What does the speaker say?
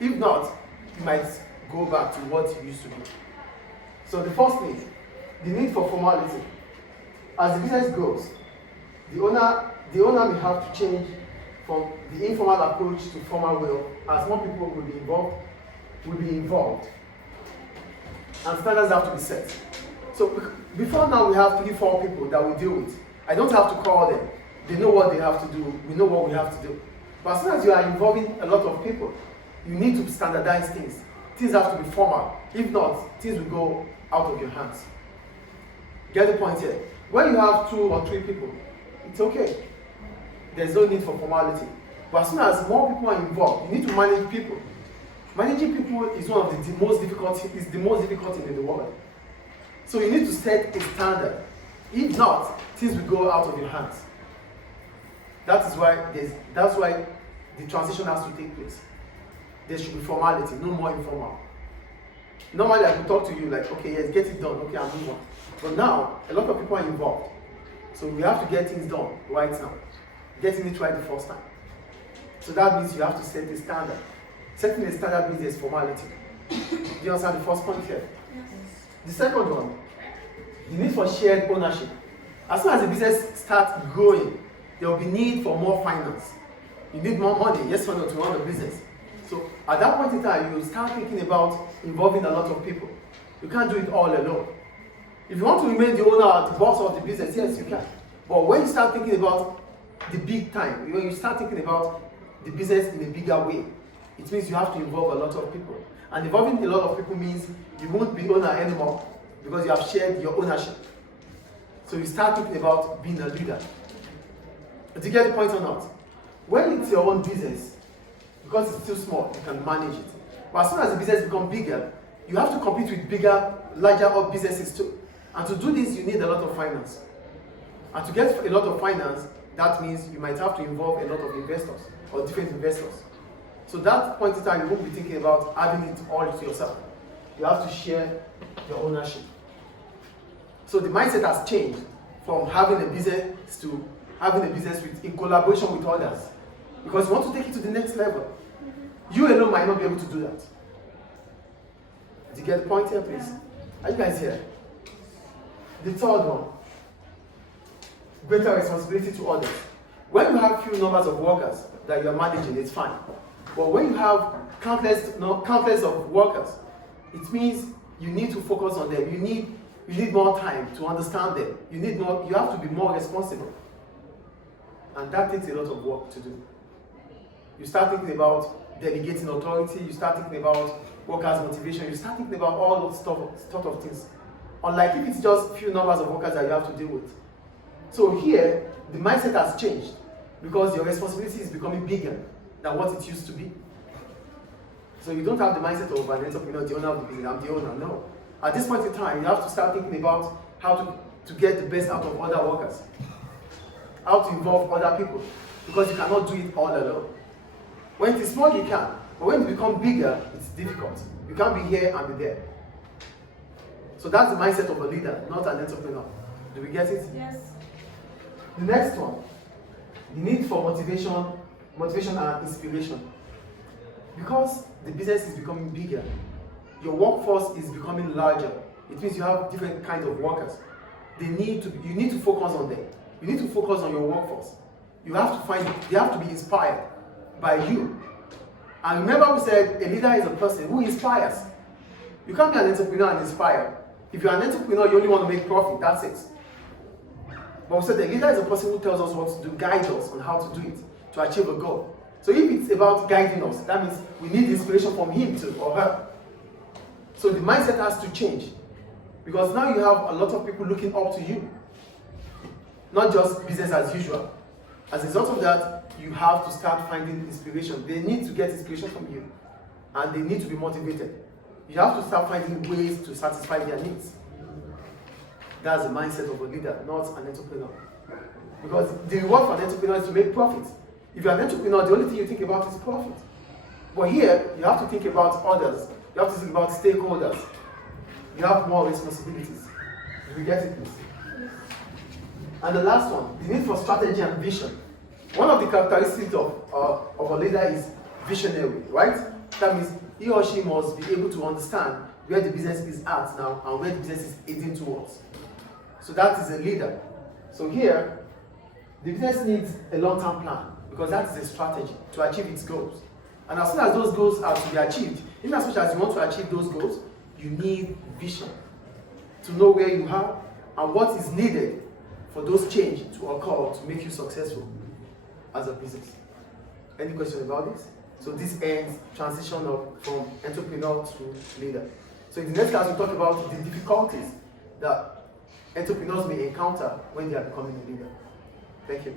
If not, you might go back to what you used to be. So the first need, the need for formality. As the business grows, the owner may have to change from the informal approach to formal way, as more people will be involved, and standards have to be set. So before now, we have 3-4 people that we deal with. I don't have to call them. They know what they have to do. We know what we have to do. But as soon as you are involving a lot of people, you need to standardize things. Things have to be formal. If not, things will go out of your hands. Get the point here? When you have 2 or 3 people, it's okay. There's no need for formality. But as soon as more people are involved, you need to manage people. Managing people is one of the most difficult thing in the world. So you need to set a standard. If not, things will go out of your hands. That's why the transition has to take place. There should be formality, no more informal. Normally I could talk to you like, okay, yes, get it done, okay, I'll move on. But now, a lot of people are involved. So we have to get things done right now. Getting it right the first time. So that means you have to set a standard. Setting a standard means there's formality. Do you understand the first point here? Yes. The second one, the need for shared ownership. As soon as the business starts growing, there will be need for more finance. You need more money, yes or no, to run the business. So at that point in time, you start thinking about involving a lot of people. You can't do it all alone. If you want to remain the owner, the boss of the business, yes, you can. But when you start thinking about the big time, when you start thinking about the business in a bigger way, it means you have to involve a lot of people. And involving a lot of people means you won't be owner anymore because you have shared your ownership. So you start thinking about being a leader. Do you get the point or not? When it's your own business, because it's too small, you can manage it. But as soon as the business becomes bigger, you have to compete with bigger, larger businesses too. And to do this, you need a lot of finance. And to get a lot of finance, that means you might have to involve a lot of investors or different investors. So that point in time, you won't be thinking about having it all to yourself. You have to share your ownership. So the mindset has changed from having a business to having a business in collaboration with others. Because you want to take it to the next level. You alone might not be able to do that. Did you get the point here, please? Are you guys here? The third one, greater responsibility to others. When you have few numbers of workers that you are managing, it's fine. But when you have countless of workers, it means you need to focus on them. You need more time to understand them. You have to be more responsible. And that takes a lot of work to do. You start thinking about delegating authority, you start thinking about workers' motivation, you start thinking about all those sort of things. Unlike if it's just few numbers of workers that you have to deal with. So here, the mindset has changed because your responsibility is becoming bigger than what it used to be. So you don't have the mindset of an entrepreneur, the owner of the business, I'm the owner, no. At this point in time, you have to start thinking about how to get the best out of other workers. How to involve other people. Because you cannot do it all alone. When it is small, you can. But when it becomes bigger, it's difficult. You can't be here and be there. So that's the mindset of a leader, not an entrepreneur. Do we get it? Yes. The next one, the need for motivation and inspiration. Because the business is becoming bigger, your workforce is becoming larger. It means you have different kinds of workers. You need to focus on them. You need to focus on your workforce. They have to be inspired by you. And remember we said a leader is a person who inspires. You can't be an entrepreneur and inspire. If you're an entrepreneur, you only want to make profit, that's it. But we said the leader is a person who tells us what to do, guides us on how to do it, to achieve a goal. So if it's about guiding us, that means we need inspiration from him too, or her. So the mindset has to change. Because now you have a lot of people looking up to you. Not just business as usual. As a result of that, you have to start finding inspiration. They need to get inspiration from you. And they need to be motivated. You have to start finding ways to satisfy their needs. That's the mindset of a leader, not an entrepreneur. Because the reward for an entrepreneur is to make profit. If you're an entrepreneur, the only thing you think about is profit. But here, you have to think about others. You have to think about stakeholders. You have more responsibilities. Do you get it, please? And the last one, the need for strategy and vision. One of the characteristics of a leader is visionary, right? That means he or she must be able to understand where the business is at now and where the business is heading towards. So that is a leader. So here, the business needs a long-term plan because that is a strategy to achieve its goals. And as soon as those goals are to be achieved, even as much as you want to achieve those goals, you need vision to know where you are and what is needed for those changes to occur to make you successful as a business. Any question about this? So this ends transition from entrepreneur to leader. So in the next class, we'll talk about the difficulties that entrepreneurs may encounter when they are becoming a leader. Thank you.